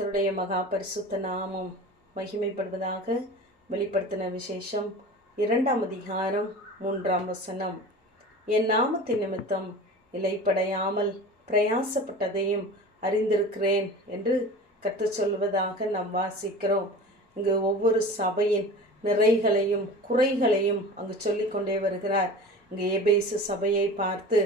கர்த்தருடைய மகா பரிசுத்த நாமம் மகிமைப்படுவதாக. வெளிப்படுத்தின விசேஷம் 2ஆம் அதிகாரம் 3ஆம் வசனம். என் நாமத்தின் நிமித்தம் இலைப்படையாமல் பிரயாசப்பட்டதையும் அறிந்திருக்கிறேன் என்று கர்த்தர் சொல்வதாக நாம் வாசிக்கிறோம். இங்கு ஒவ்வொரு சபையின் நிறைகளையும் குறைகளையும் அங்கு சொல்லிக்கொண்டே வருகிறார். இங்கு எபேசு சபையை பார்த்து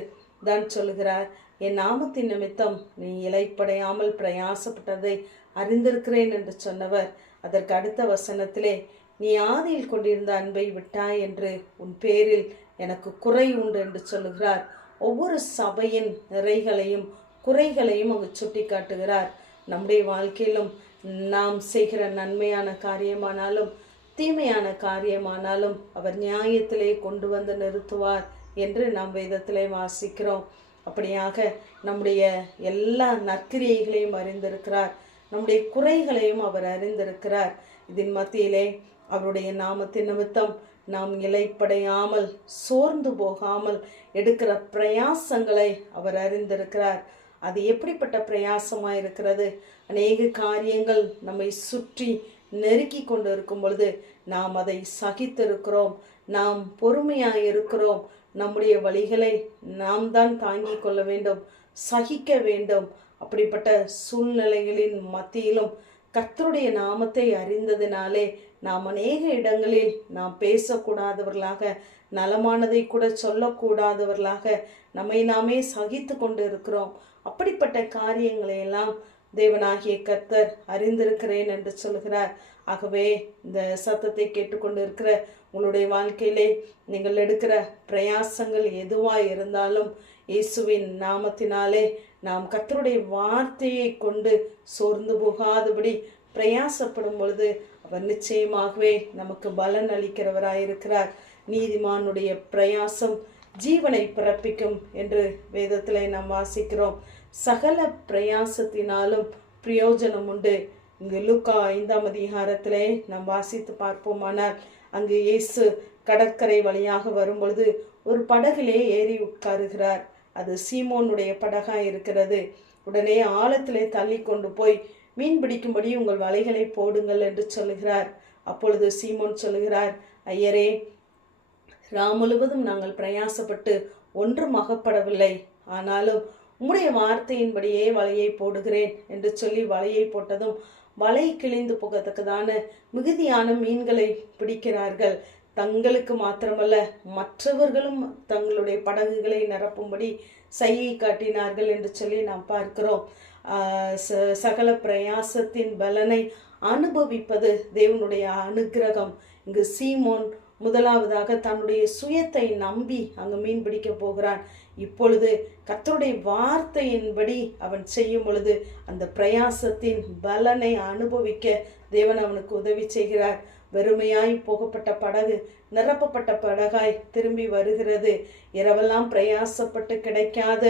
தான் சொல்லுகிறார், என் நாமத்தின் நிமித்தம் நீ இலைப்படையாமல் பிரயாசப்பட்டதை அறிந்திருக்கிறேன் என்று சொன்னவர், அதற்கு அடுத்த வசனத்திலே, நீ ஆதியில் கொண்டிருந்த அன்பை விட்டாய் என்று உன் பேரில் எனக்கு குறை உண்டு என்று சொல்லுகிறார். ஒவ்வொரு சபையின் நிறைகளையும் குறைகளையும் அங்கு சுட்டி காட்டுகிறார். நம்முடைய வாழ்க்கையிலும் நாம் செய்கிற நன்மையான காரியமானாலும் தீமையான காரியமானாலும் அவர் நியாயத்திலே கொண்டு வந்து நிறுத்துவார் என்று நாம் வேதத்திலே வாசிக்கிறோம். அப்படியாக நம்முடைய எல்லா நற்கிரியைகளையும் அறிந்திருக்கிறார், நம்முடைய குறைகளையும் அவர் அறிந்திருக்கிறார். இதன் மத்தியிலே அவருடைய நாமத்தின் நிமித்தம் நாம் இலைப்படையாமல் சோர்ந்து போகாமல் எடுக்கிற பிரயாசங்களை அவர் அறிந்திருக்கிறார். அது எப்படிப்பட்ட பிரயாசமாக இருக்கிறது? அநேக காரியங்கள் நம்மை சுற்றி நெருக்கி கொண்டு இருக்கும் பொழுது நாம் அதை சகித்திருக்கிறோம், நாம் பொறுமையாக இருக்கிறோம். நம்முடைய வழிகளை நாம் தான் தாங்கிக் கொள்ள வேண்டும், சகிக்க வேண்டும். அப்படிப்பட்ட சூழ்நிலைகளின் மத்தியிலும் கர்த்தருடைய நாமத்தை அறிந்ததினாலே நாம் அநேக இடங்களில் நாம் பேசக்கூடாதவர்களாக, நலமானதை கூட சொல்லக்கூடாதவர்களாக நம்மை நாமே சகித்து கொண்டு இருக்கிறோம். அப்படிப்பட்ட காரியங்களை எல்லாம் தேவனாகிய கர்த்தர் அறிந்திருக்கிறேன் என்று சொல்கிறார். ஆகவே இந்த சத்தத்தை கேட்டுக்கொண்டு இருக்கிற உங்களுடைய வாழ்க்கையிலே நீங்கள் எடுக்கிற பிரயாசங்கள் எதுவாக இருந்தாலும் இயேசுவின் நாமத்தினாலே நாம் கர்த்தருடைய வார்த்தையை கொண்டு சோர்ந்து போகாதபடி பிரயாசப்படும் பொழுது அவர் நிச்சயமாகவே நமக்கு பலன் அளிக்கிறவராயிருக்கிறார். நீதிமானுடைய பிரயாசம் ஜீவனை பிறப்பிக்கும் என்று வேதத்திலே நாம் வாசிக்கிறோம். சகல பிரயாசத்தினாலும் பிரயோஜனம் உண்டு. இங்கு லூக்கா 5ஆம் அதிகாரத்திலே நாம் வாசித்து பார்ப்போமானால், அங்கு இயேசு கடற்கரை வழியாக வரும்பொழுது ஒரு படகிலே ஏறி உட்காருகிறார். அது சீமோனுடைய படகாக இருக்கிறது. உடனே ஆழத்திலே தள்ளி கொண்டு போய் மீன் பிடிக்கும்படி உங்கள் வலைகளை போடுங்கள் என்று சொல்லுகிறார். அப்பொழுது சீமோன் சொல்லுகிறார், ஐயரே, ராம் முழுவதும் நாங்கள் பிரயாசப்பட்டு ஒன்றும் அகப்படவில்லை, ஆனாலும் உம்முடைய வார்த்தையின்படியே வலையை போடுகிறேன் என்று சொல்லி வலையை போட்டதும் வலை கிழிந்து போகத்தக்கதான மிகுதியான மீன்களை பிடிக்கிறார்கள். தங்களுக்கு மாத்திரமல்ல, மற்றவர்களும் தங்களுடைய படகுகளை நிரப்பும்படி சையை காட்டினார்கள் என்று சொல்லி நாம் பார்க்கிறோம். சகல பிரயாசத்தின் பலனை அனுபவிப்பது தேவனுடைய அனுக்கிரகம். இங்கு சீமோன் முதலாவதாக தன்னுடைய சுயத்தை நம்பி அங்கு மீன் பிடிக்க போகிறான். இப்பொழுது கர்த்தருடைய வார்த்தையின்படி அவன் செய்யும் பொழுது அந்த பிரயாசத்தின் பலனை அனுபவிக்க தேவன் அவனுக்கு உதவி செய்கிறார். வெறுமையாய் போகப்பட்ட படகு நிரப்பப்பட்ட படகாய் திரும்பி வருகிறது. இரவெல்லாம் பிரயாசப்பட்டு கிடைக்காத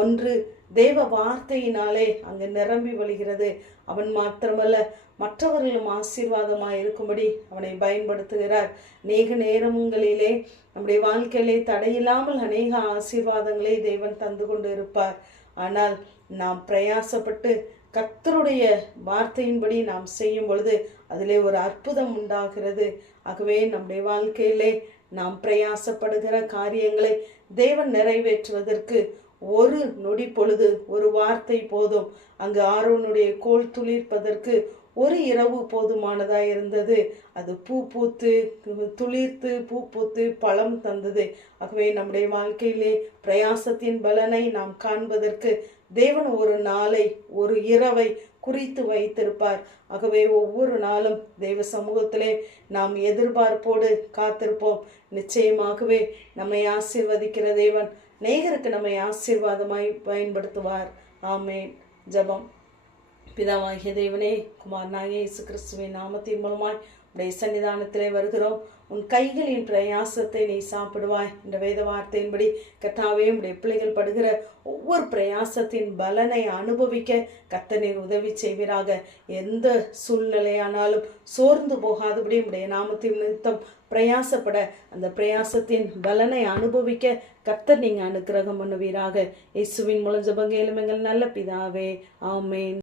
ஒன்று தேவ வார்த்தையினாலே அங்கு நிரம்பி வழிகிறது. அவன் மாத்திரமல்ல, மற்றவர்களும் ஆசீர்வாதமாக இருக்கும்படி அவனை பயன்படுத்துகிறார். அநேக நேரங்களிலே நம்முடைய வாழ்க்கையிலே தடையில்லாமல் அநேக ஆசீர்வாதங்களை தேவன் தந்து கொண்டு இருப்பார். ஆனால் நாம் பிரயாசப்பட்டு கர்த்தருடைய வார்த்தையின்படி நாம் செய்யும் பொழுது அதிலே ஒரு அற்புதம் உண்டாகிறது. ஆகவே நம்முடைய வாழ்க்கையிலே நாம் பிரயாசப்படுகிற காரியங்களை தேவன் நிறைவேற்றுவதற்கு ஒரு நொடி பொழுது ஒரு வார்த்தை போதும். அங்கு ஆரோனுடைய கோல் துளிர்ப்பதற்கு ஒரு இரவு போதுமானதாக இருந்தது. அது பூ பூத்து துளிர்த்து பூ பூத்து பழம் தந்தது. ஆகவே நம்முடைய வாழ்க்கையிலே பிரயாசத்தின் பலனை நாம் காண்பதற்கு தேவன் ஒரு நாளை, ஒரு இரவை குறித்து வைத்திருப்பார். ஆகவே ஒவ்வொரு நாளும் தேவ சமூகத்திலே நாம் எதிர்பார்ப்போடு காத்திருப்போம். நிச்சயமாகவே நம்மை ஆசீர்வதிக்கிற தேவன் நேகருக்கு நம்மை ஆசீர்வாதமாய் பயன்படுத்துவார். ஆமேன். ஜெபம். பிதாவாகிய தேவனே, குமாரனாகிய இயேசு கிறிஸ்துவின் நாமத்தின் மூலமாய் உடைய சன்னிதானத்திலே வருகிறோம். உன் கைகளின் பிரயாசத்தை நீ சாப்பிடுவாய் என்ற வேத வார்த்தையின்படி கர்த்தாவே, உடைய பிள்ளைகள் படுகிற ஒவ்வொரு பிரயாசத்தின் பலனை அனுபவிக்க கர்த்தர் உதவி செய்வீராக. எந்த சூழ்நிலையானாலும் சோர்ந்து போகாதபடி உடைய நாமத்தின் நிமித்தம் பிரயாசப்பட, அந்த பிரயாசத்தின் பலனை அனுபவிக்க கர்த்தர் நீங்க அனுக்கிரகம் பண்ணுவீராக. இயேசுவின் மூலம் ஜெபம் கேளும் எங்கள் நல்ல பிதாவே. ஆமேன்.